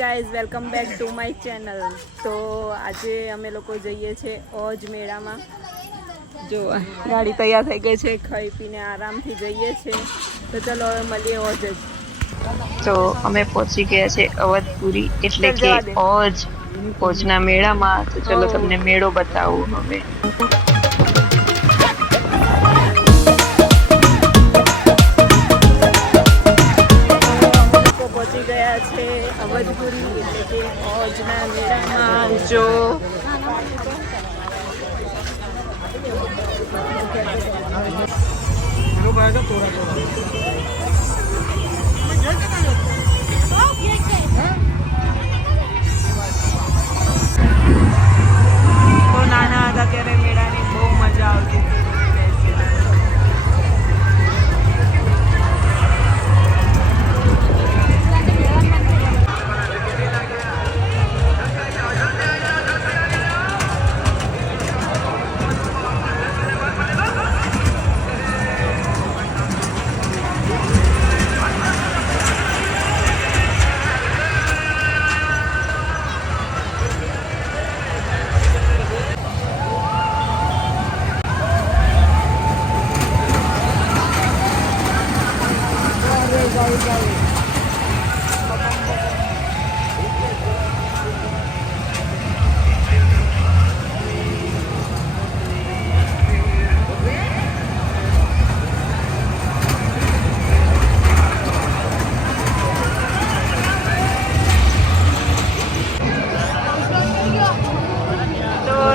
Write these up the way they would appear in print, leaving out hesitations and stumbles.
Guys welcome back to my channel. તો આજે અમે લોકો જઈએ છીએ ઓજ મેળામાં. જો ગાડી તૈયાર થઈ ગઈ છે, ખાઈ પીને આરામથી જઈએ છીએ. તો ચલો હવે મળીએ ઓજ જ. તો અમે પહોંચી ગયા છે અવધપુરી એટલે કે ઓજના મેળામાં. તો ચલો તમને મેળો બતાવું હવે. પહોંચી ગયા છે અવધપુરી એટલે કે ઓજના મેળામાં. જો તો નાના હતા ત્યારે મેળાની બહુ મજા આવતી હતી.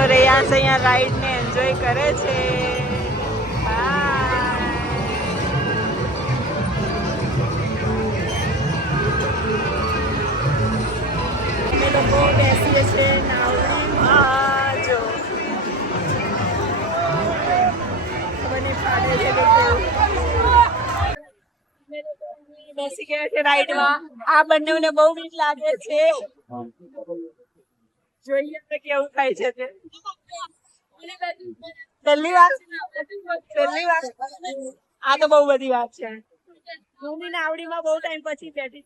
રેયાસ અહીંયા રાઈડ ને એન્જોય કરે છે. અમે લોકો બેસીએ છીએ નાવડીમાં. જો બેસી ગયા છે રાઈડમાં. આ બંનેને બહુ બીક લાગે છે. જોઈએ તો કેવું થાય છે તે. પહેલી વાર આ તો બહુ બધી વાત છે. હું બી નાવડીમાં બહુ ટાઈમ પછી બેઠી.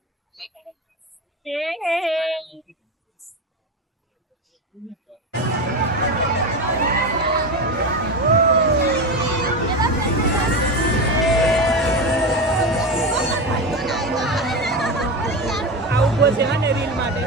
આ ઉભો છે ને રીલ માટે.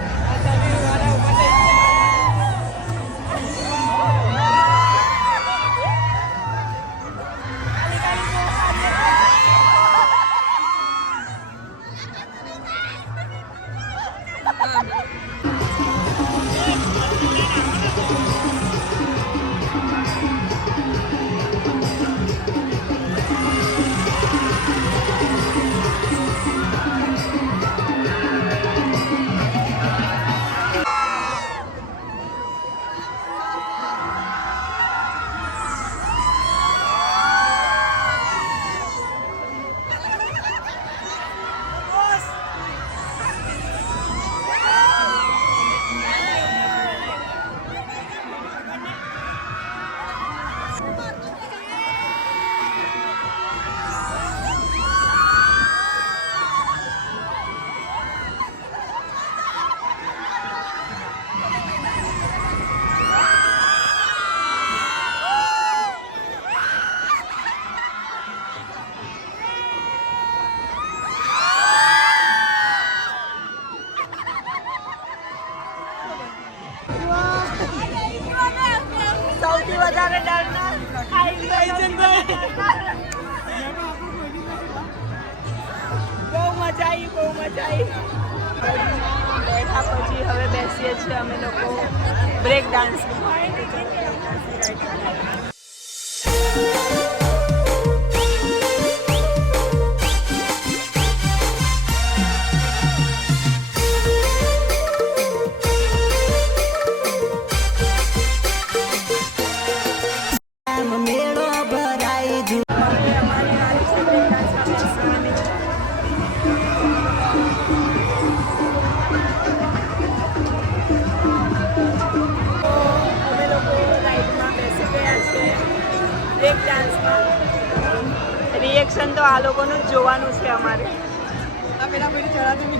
સૌથી વધારે ડરનાર બહુ મજા આવી, બહુ મજા આવી. બેઠા પછી હવે બેસીએ છીએ અમે લોકો બ્રેક ડાન્સ. રિએક્શન તો આ લોકોનું જ જોવાનું છે અમારે. આ પેલા કોઈ ચડાતું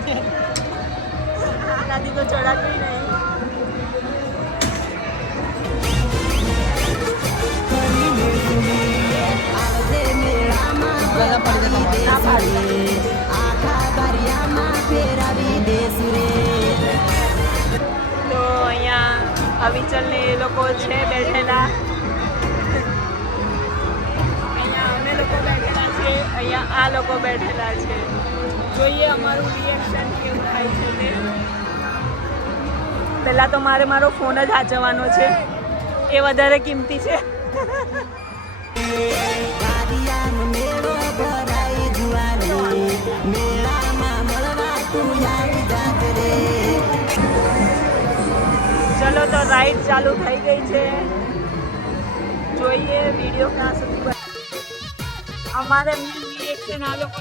गाड़ी तो चढ़ाती ही नहीं। તો અહીંયા અવિચલ ને એ લોકો છે બેઠેલા, અહીંયા અમે લોકો બેઠેલા છે, અહીંયા આ લોકો બેઠેલા છે. જોઈએ અમારું રિએક્શન કેવું થાય છે તે. પહેલાં તો મારો ફોન જ સાચવવાનો છે, એ વધારે કિંમતી છે. ચલો તો રાઈડ ચાલુ થઈ ગઈ છે. જોઈએ વિડીયો ક્યાં સુધી અમારે રિએક્શન આ લોકો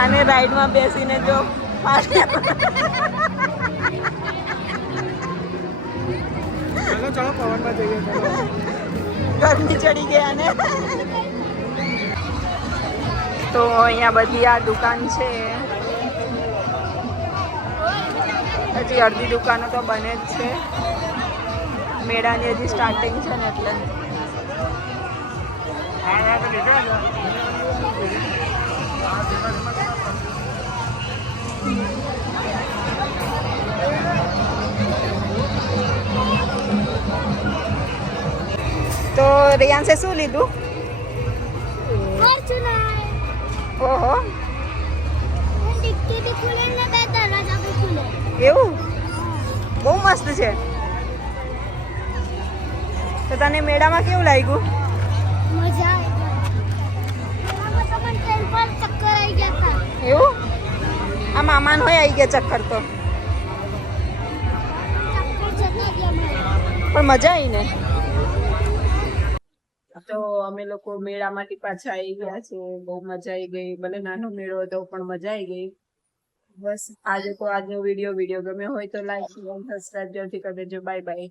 આને રાઈડમાં બેસીને જો ગરમી ચડી ગયા ને. તો અહીંયા બધી આ દુકાન છે, હજી અડધી દુકાનો તો બને જ છે. મેળાની હજી સ્ટાર્ટિંગ છે ને એટલે. તો રિયાન્સે શું લીધું? ઓહો, એવું બહુ મસ્ત છે. તો તને મેળામાં કેવું લાગ્યું? એવું? આ મામાન હોય આવી ગયા ચક્કર તો, પણ મજા આવી ને. તો અમે લોકો મેળામાંથી પાછા આવી ગયા છે. બહુ મજા આવી ગઈ, ભલે નાનો મેળો હતો પણ મજા આવી ગઈ. બસ આજે તો આજનો વિડીયો ગમ્યો હોય તો લાઈક સબસ્ક્રાઇબ જરૂરથી કરી દેજો. Bye bye.